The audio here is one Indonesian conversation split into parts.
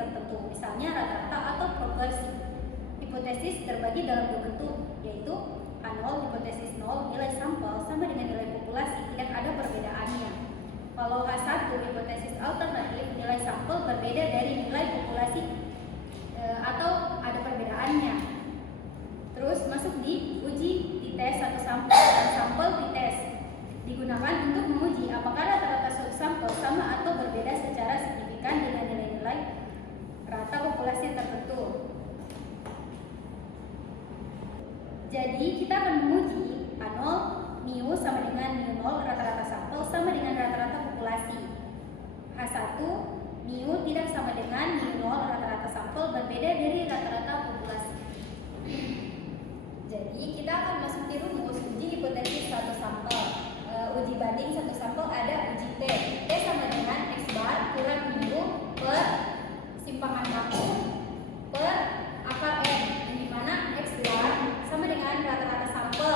tertentu, misalnya rata-rata atau proporsi. Hipotesis terbagi dalam dua bentuk, yaitu H0, hipotesis 0, nilai sampel sama dengan nilai populasi, tidak ada perbedaannya. Kalau H1, hipotesis alternatif, nilai sampel berbeda dari nilai populasi atau ada perbedaannya. Terus masuk di uji t-test atau sampel t-test. Digunakan untuk menguji apakah rata-rata suatu sampel sama atau berbeda secara signifikan dengan nilai-nilai rata populasi tertentu. Jadi kita akan menguji H0 mu sama dengan mu0 rata-rata sampel sama dengan rata-rata populasi. H1 mu tidak sama dengan mu0 rata-rata sampel berbeda dari rata-rata populasi. Jadi kita akan masuk di rumus uji hipotesis satu sampel. Uji banding satu sampel ada uji T. T sama dengan X bar kurang mu per simpangan baku per akar N, di mana X bar sama dengan rata-rata sampel,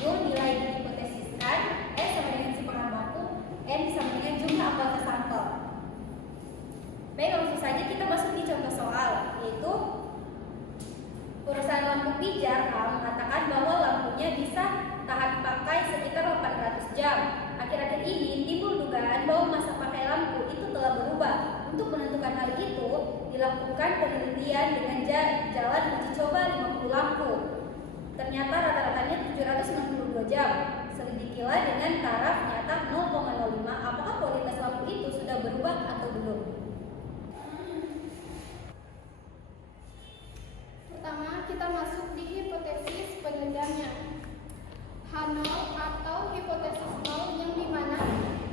mu nilai dihipotesiskan, S sama dengan simpangan baku, N sama dengan jumlah apel sampel. Baik, langsung saja kita masuk di contoh soal, yaitu perusahaan lampu pijar mengatakan bahwa lampunya bisa tahan pakai sekitar 800 jam. Akhir-akhir ini timbul dugaan bahwa masa pakai lampu itu telah berubah. Untuk menentukan hal itu, dilakukan penelitian dengan jalan uji coba 50 lampu. Ternyata rata-ratanya 762 jam. Selidikilah dengan taraf nyata 0,05. Apakah kualitas lampu itu sudah berubah atau belum? Pertama, kita masuk di hipotesis penelitiannya. H0 atau hipotesis 0 yang dimana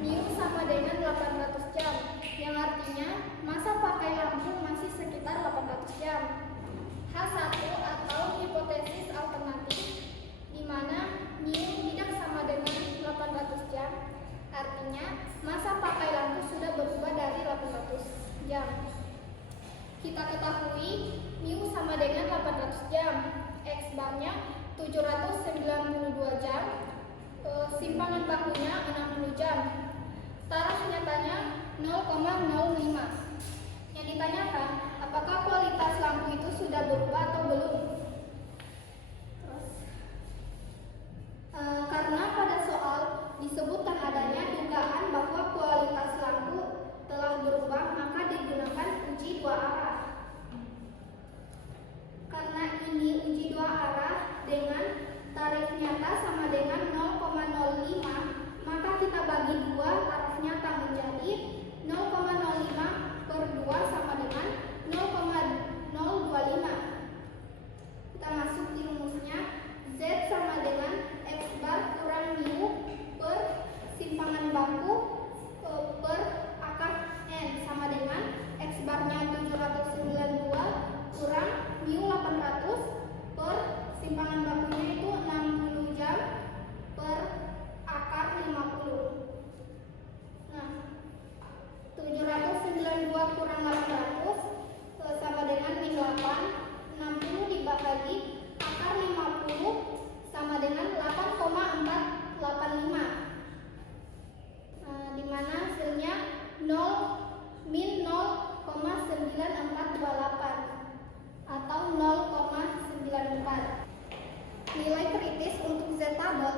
mu sama dengan 800 jam, yang artinya masa pakai lampu masih sekitar 800 jam. H1 atau hipotesis alternatif, di mana mu tidak sama dengan 800 jam, artinya masa pakai lampu sudah berubah dari 800 jam. Kita ketahui mu sama dengan 800 jam, X barnya 792 jam, simpangan bakunya 60 jam, taraf nyatanya 0,05. Yang ditanyakan, apakah kualitas lampu itu sudah berubah atau belum? Karena pada soal disebutkan adanya dugaan bahwa kualitas lampu telah berubah, maka digunakan uji dua arah. Karena ini uji dua arah dengan tarif nyata sama dengan 0,05, maka kita bagi dua taraf nyata menjadi 0,05 per 2 sama dengan 0,025. Kita masuk di rumusnya, Z sama dengan X bar kurang mu per simpangan baku per akar N sama dengan X barnya 792 kurang mu 800 per simpangan bakunya itu 60 jam per akar 50. Nah, 792 kurang 800 sama dengan min 8. 60 dibagi akar 50 sama dengan 8,485. Di mana hasilnya 0 min 0,9428 atau 0,94. Nilai kritis untuk Z tabel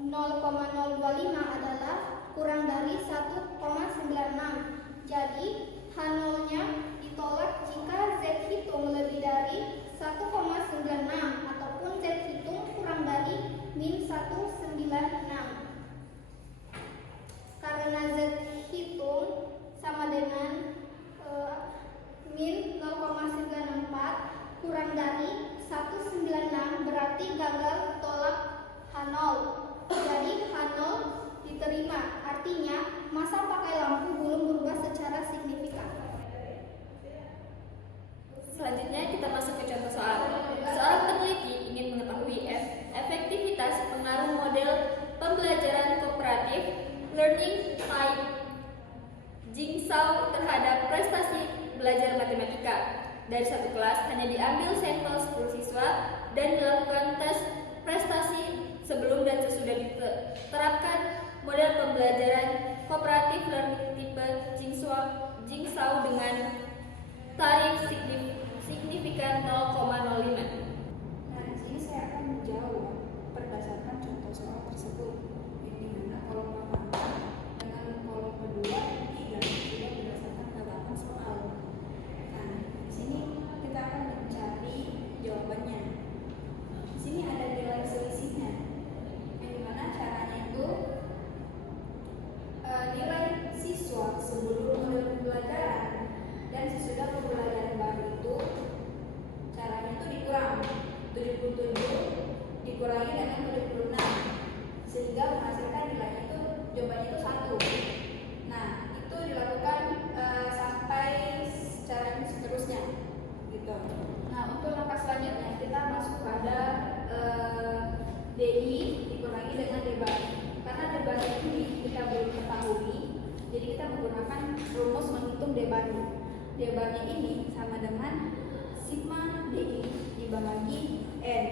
0,025 adalah kurang dari 1,96. Jadi H0-nya ditolak jika Z hitung lebih dari 1,96 ataupun Z hitung kurang dari min 196. Karena Z hitung sama dengan min 0,94 kurang dari 196 berarti gagal tolak H0. Jadi H0 diterima, artinya masa pakai lampu belum berubah secara signifikan. Selanjutnya kita masuk ke contoh soal. Seorang peneliti ingin mengetahui efektivitas pengaruh model pembelajaran kooperatif learning type Jigsaw terhadap prestasi belajar matematika. Dari satu kelas hanya diambil sampel 10 siswa dan dilakukan tes prestasi sebelum dan sesudah diterapkan model pembelajaran kooperatif learning tipe Jigsaw dengan tarif signifikan 0,05. Nah, di sini saya akan menjawab berdasarkan contoh soal tersebut, yang dimana kolom pertama dengan kolom kedua dan ketiga sudah berdasarkan tanggapan soal. Nah, di sini kita akan mencari jawabannya. Di sini ada nilai selisihnya, yang dimana caranya itu nilai siswa sebelum model pembelajaran dan sesudah pembelajaran baru itu caranya itu dikurang 77 dikurangi dengan 76 sehingga menghasilkan nilainya itu jawabannya itu 1. Nah, itu dilakukan sampai caranya seterusnya gitu. Nah, untuk langkah selanjutnya kita masuk pada DI dikurangi dengan debar. Karena debar ini kita belum ketahui, jadi kita menggunakan rumus menghitung debarnya. Debarnya ini sama dengan sigma DI dibagi N.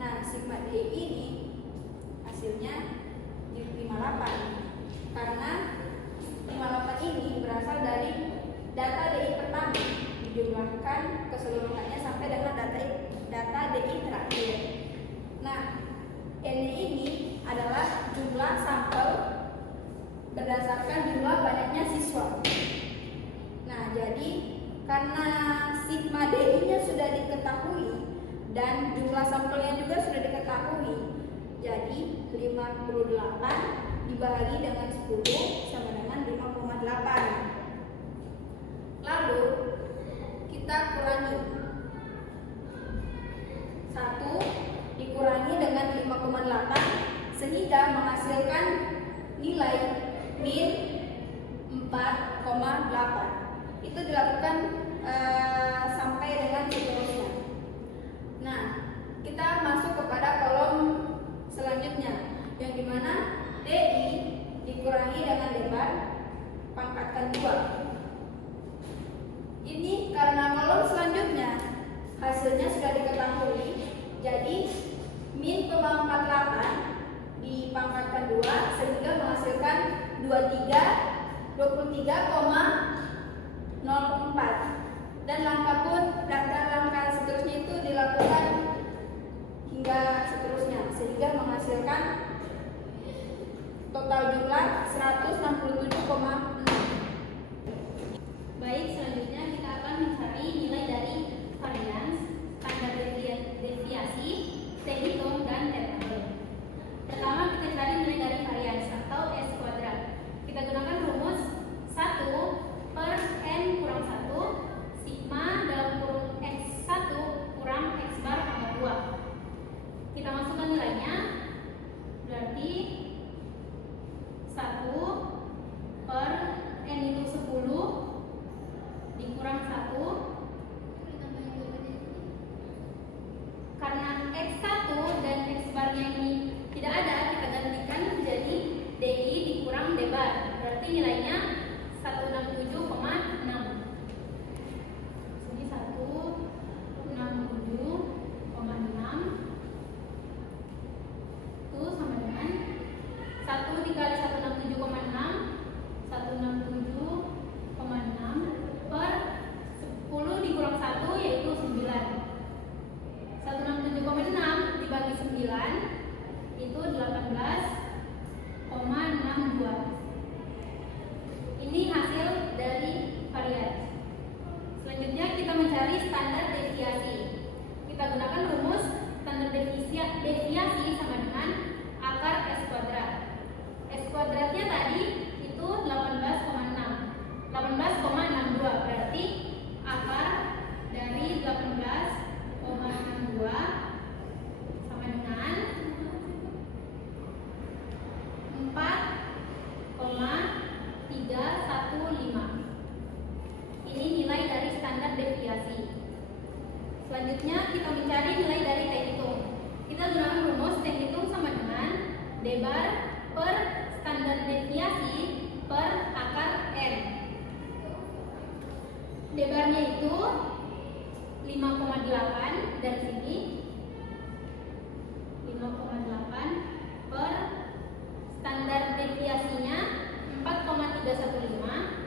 Nah, sigma DI ini hasilnya 58. Karena 58 ini berasal dari data DI pertama dijumlahkan keseluruhannya sampai dengan data DI terakhir. Nah, N ini adalah jumlah sampel berdasarkan jumlah banyaknya siswa. Nah, jadi karena sigma DI-nya sudah diketahui dan jumlah sampelnya juga sudah diketahui, jadi 58 dibagi dengan 10 sama dengan 5,8. Lalu kita kurangi 1 dikurangi dengan 5,8 sehingga menghasilkan nilai min 4,8. Itu dilakukan sampai dengan seterusnya. Nah, kita masuk kepada kolom selanjutnya, yang dimana DI dikurangi dengan debar pangkatkan 2. Ini karena kolom selanjutnya hasilnya sudah diketahui, jadi min 0,48 dipangkatkan 2 sehingga menghasilkan 23,04. Dan langkah seterusnya itu dilakukan hingga seterusnya sehingga menghasilkan total jumlah 167,6. Baik, selanjutnya kita akan mencari nilai dari varians, standar deviasi, T-hitung, dan T-tabel. Pertama kita cari nilai dari varians atau S kuadrat. Kita gunakan rumus 1 per N kurang 1 sigma dalam kurung X1 kurang X bar tambah 2. Kita masukkan nilainya, berarti 1 per N itu 10 dikurang 1. Karena X1 dan X barnya ini tidak ada, kita gantikan menjadi DI dikurang D bar, berarti nilainya 167,6. Sini 167,6 itu sama dengan 1 dikali 167,6 167,6 per 10 dikurang 1 yaitu 9. 167,6 dibagi 9 itu 18,62. Ini hasil dari varian. Selanjutnya kita mencari standar deviasi. Kita gunakan rumus standar deviasi sama dengan akar S kuadrat. S kuadratnya tadi itu 18,62, berarti akar dari 18,62 sama dengan 4,315. Ini nilai dari standar deviasi. Selanjutnya kita mencari nilai dari T-hitung. Kita gunakan rumus T-hitung sama dengan D bar per standar deviasi per akar N. D barnya itu 5,8 dan sini 5,8 per standar deviasinya 4,315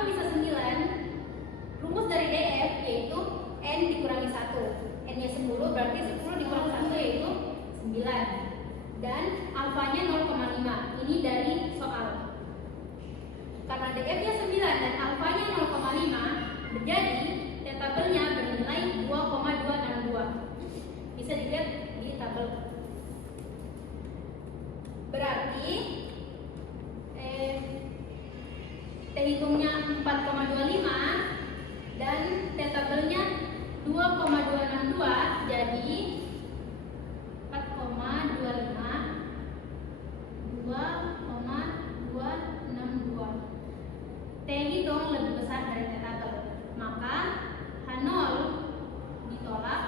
Kenapa bisa 9? Rumus dari DF yaitu N dikurangi 1. N-nya 10 berarti 10 dikurangi 1 yaitu 9. Dan alfanya 0,5. Ini dari soal. Karena DF-nya 9 dan alfanya 0,5, menjadi tabelnya bernilai 2,262. Bisa dilihat di tabel. Berarti T hitungnya 4,25 dan T tabelnya 2,262, jadi 4,25 2,262. T hitung lebih besar dari T tabel, maka H0 ditolak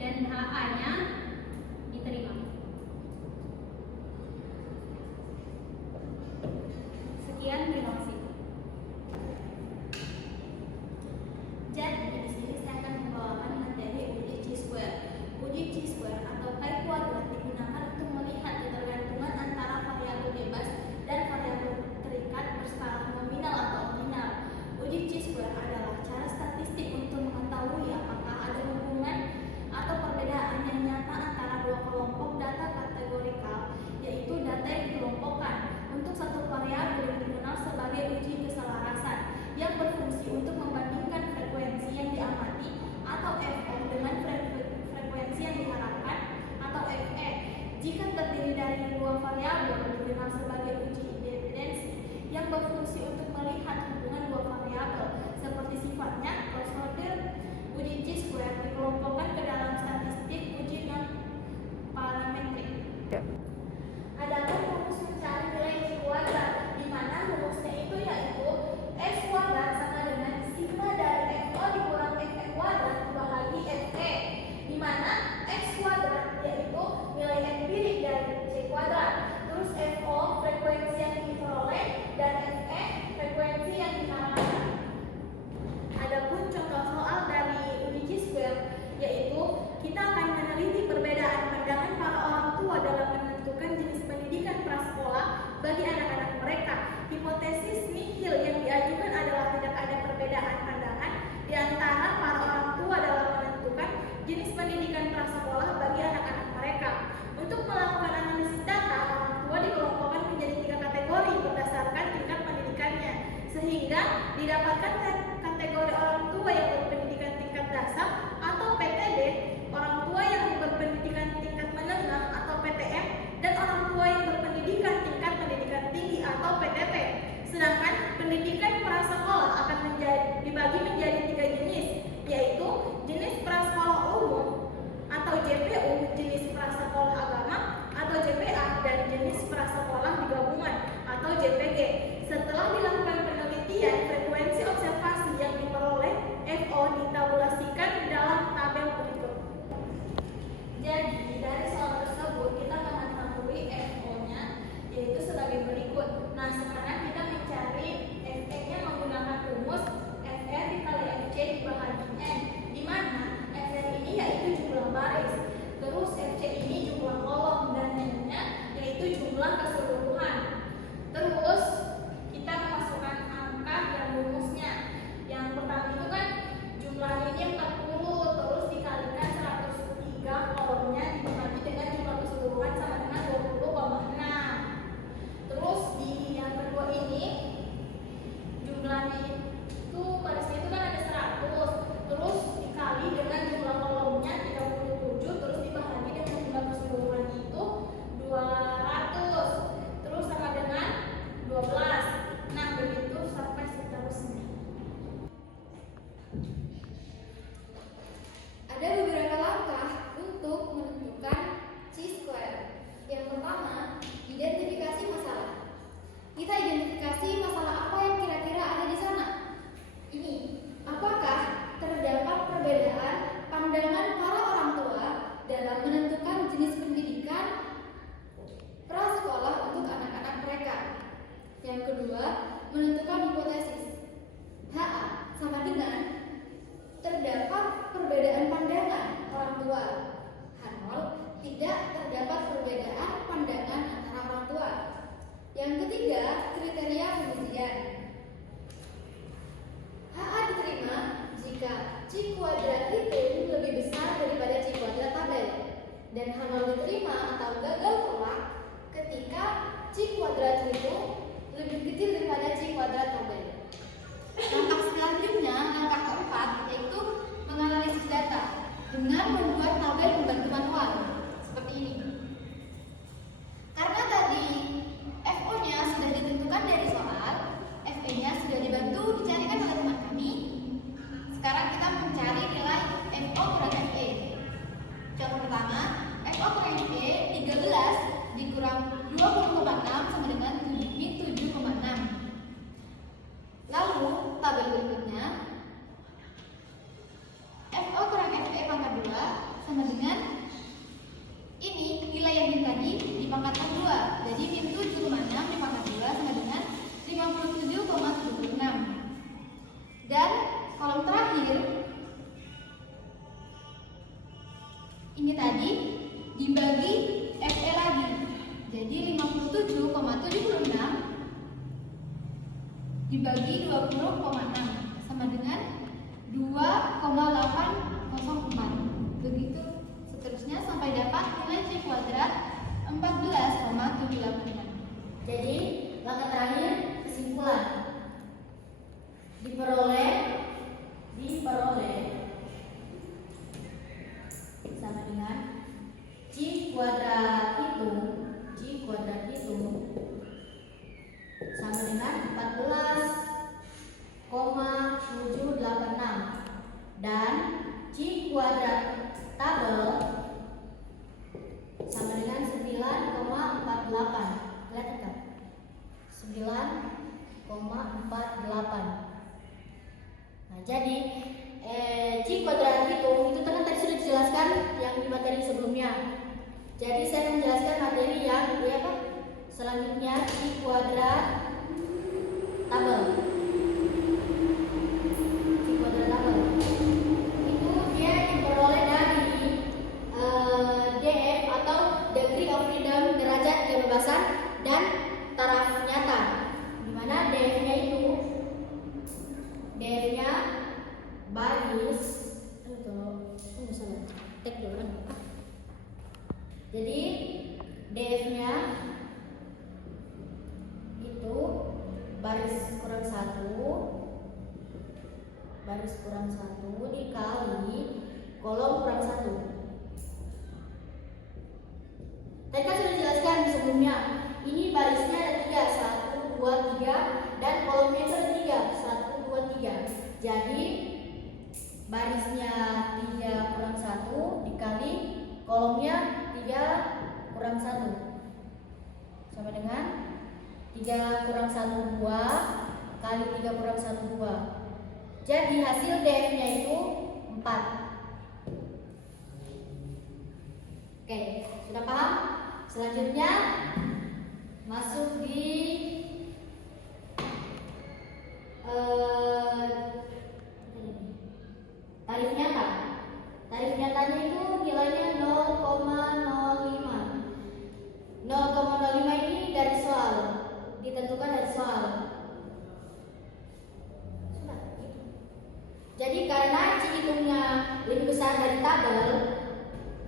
dan HA-nya diterima. Sekian, terima kasih. Jadi di sini saya akan membawakan materi uji Chi-square. Uji Chi-square atau pi kuadrat digunakan untuk melihat ketergantungan antara variabel bebas dan variabel terikat berskala nominal atau ordinal. Uji Chi-square adalah cara statistik untuk mengetahui apakah ada hubungan atau perbedaan yang nyata antara dua kelompok data kategorikal, yaitu data yang dikelompokkan untuk satu variabel yang dikenal sebagai uji keselarasan, yang berfungsi untuk membandingkan frekuensi yang diamati atau FO dengan frekuensi yang diharapkan atau FE. Jika terdiri dari dua variabel dikenal sebagai uji independensi, yang berfungsi untuk melihat hubungan dua variabel seperti sifatnya cross order. Uji Chi-square dikelompokkan ke dalam statistik uji non parametrik. Adalah rumus mencari nilai X kuadrat, di mana rumusnya itu yaitu X kuadrat sama dengan sigma dari FO dikurang FE kuadrat dibagi FE, di mana X kuadrat yaitu nilai empirik dari C kuadrat, terus FO frekuensi yang diperoleh dan FE frekuensi yang diharapkan. Adapun contoh soal dari uji Chi-square yaitu kita akan meneliti perbedaan pandangan para orang tua dalam menentukan jenis pendidikan prasekolah bagi anak-anak mereka. Hipotesis nihil yang diajukan adalah tidak ada perbedaan pandangan di antara para orang tua dalam menentukan jenis pendidikan prasekolah bagi anak-anak mereka. Untuk melakukan analisis data, orang tua dikelompokkan menjadi 3 kategori berdasarkan tingkat pendidikannya, sehingga didapatkan kategori orang tua yang berpendidikan tingkat dasar atau PTD, orang tua yang berpendidikan tingkat menengah atau PTM, dan orang tua yang berpendidikan tingkat pendidikan tinggi atau PTT. Sedangkan pendidikan prasekolah akan dibagi menjadi 3 jenis, yaitu jenis prasekolah umum atau JPU, jenis prasekolah agama atau JPA, dan jenis prasekolah digabungan atau JPG. Setelah dilakukan penelitian, frekuensi observasi yang diperoleh FO kuadratku itu lebih kecil daripada C kuadrat tabel. Langkah selanjutnya, langkah keempat, yaitu menganalisis data dengan membuat tabel pembantu manual seperti ini. Karena tadi FO-nya sudah ditentukan dari soal, FE-nya sudah dibantu dicarikan oleh teman kami. Sekarang kita mencari nilai FO kurang FE. Contoh pertama, FO kurang FE 13 dikurang 20,6 sama dengan 7,6. Lalu tabel berikutnya, FO kurang FE pangkat 2 sama dengan ini nilai yang tadi dipangkatkan 2. Jadi min 7,6 dipangkat 2 sama dengan 57,76. Dan kolom terakhir ini tadi dibagi FE lagi. Jadi 57,76 dibagi 20,6 sama dengan 2,804. Begitu seterusnya sampai dapat nilai C kuadrat 14,786. Jadi, langkah terakhir kesimpulan. Diperoleh sama dengan C kuadrat itu sama dengan 14,786 dan C kuadrat tabel sama dengan 9,48. Kelihatan kan? 9,48. Nah, jadi C kuadrat itu kan tadi sudah dijelaskan yang di materi sebelumnya. Jadi saya akan menjelaskan materi yang selanjutnya, C kuadrat tabel. C kuadrat tabel itu dia diperoleh dari DF atau degree of freedom, derajat kebebasan dan taraf nyata, dimana DF-nya baris. Jadi DF-nya itu baris kurang satu dikali kolom kurang 1. Tadi kan sudah dijelaskan sebelumnya. Ini barisnya ada 3, 1, 2, 3, dan kolomnya itu ada 3, 1, 2, 3. Jadi barisnya 3 kurang 1 dikali kolomnya 3 kurang 1 sama dengan 3 kurang 1 2 kali 3 kurang 1 2. Jadi hasil DF-nya itu 4. Oke, sudah paham? Selanjutnya masuk di tarif nyata. Tarif nyatanya itu nilainya 0,05. 0,05 ini dari soal, ditentukan dari soal. Jadi karena C hitungnya lebih besar dari tabel,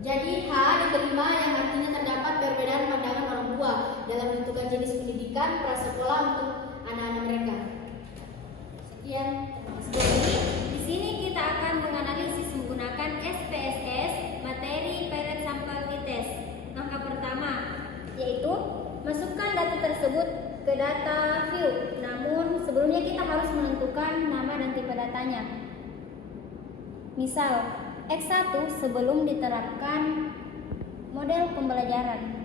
jadi H diterima yang artinya terdapat perbedaan pandangan orang tua dalam menentukan jenis pendidikan prasekolah untuk anak-anak mereka. Sekian. Jadi, di sini kita akan menganalisis menggunakan SPSS materi pilot sampel dites. Langkah pertama yaitu masukkan data tersebut ke data view. Namun sebelumnya kita harus menentukan nama dan tipe datanya. Misal X1 sebelum diterapkan model pembelajaran.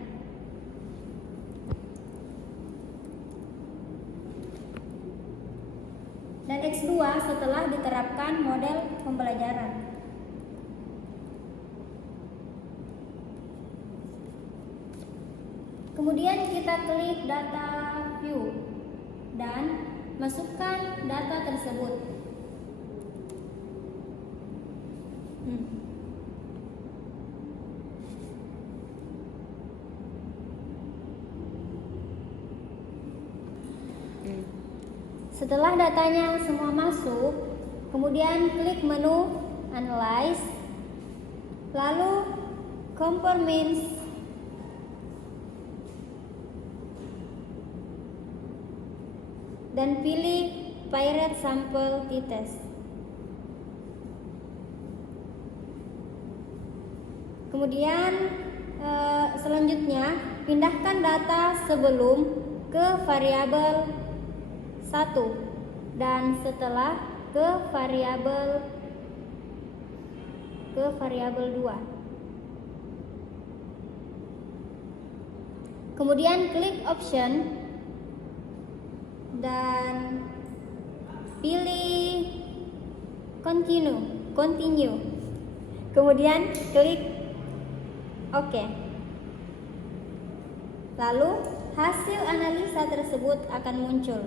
Dan X2 setelah diterapkan model pembelajaran. Kemudian kita klik data view dan masukkan data tersebut. Setelah datanya semua masuk, kemudian klik menu Analyze, lalu Compare Means, dan pilih Pirate Sample T-Test. Kemudian selanjutnya pindahkan data sebelum ke variabel 1 dan setelah ke variabel 2. Kemudian klik option dan pilih continue. Kemudian klik OK. Lalu hasil analisa tersebut akan muncul.